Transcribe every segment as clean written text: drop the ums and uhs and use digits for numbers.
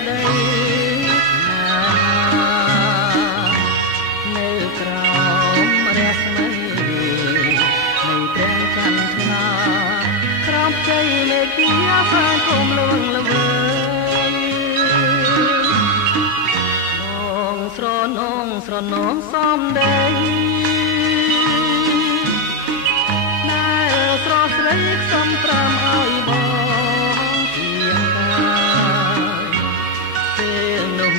ក្តីនៅក្រោមរស្មីនៃព្រះច័ន្ទថ្លាក្រោមជ័យមេឃាផាគុំលួងល្វើយបងស្រនងសំដីដែលស្រស់ស្រីខ្សំប្រាំឲ្យបងទៀងកាយពេលនោះ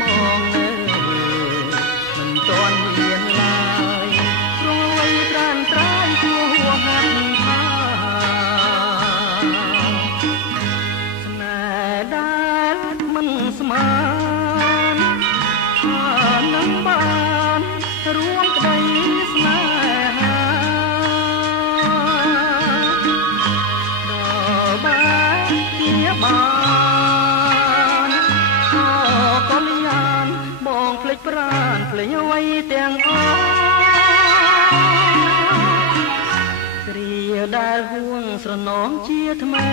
មកនៅមិនទាន់មានឡើយព្រោះអ្វីត្រានត្រាយគួរហួហាត់ថាស្នេហ៍ដែលមិនស្មាននឹងបានរួមក្តីស្នេហាដល់បានជាបានកូនយ៉ានបងភ្លេចប្រានភ្លេចអ្វីទាំងអស់គ្រាដែលហួងស្រនំជាថ្មី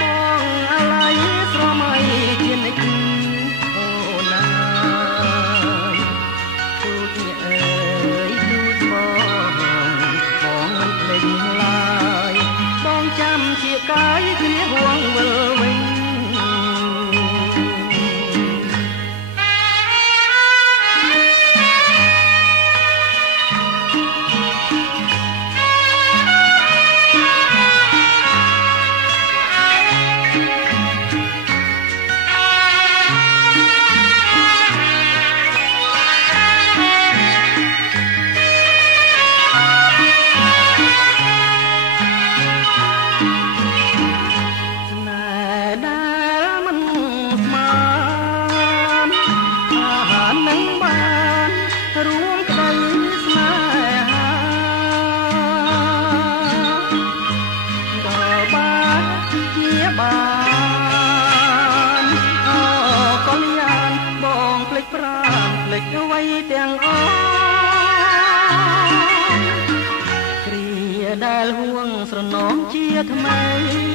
បងអាឡ័យស្រមៃជានិច្ចអូណាទូចអើយទូចបងមិនភ្លេចឡើយបងចាំជាកាយគ្នាហួងវិលវិញរួមក្តីស្នេហាដល់បានជាបានកូនយ៉ានបងភ្លេចប្រាណភ្លេចអ្វីទាំងអស់គ្រាដែលហួងស្រនំជាថ្មី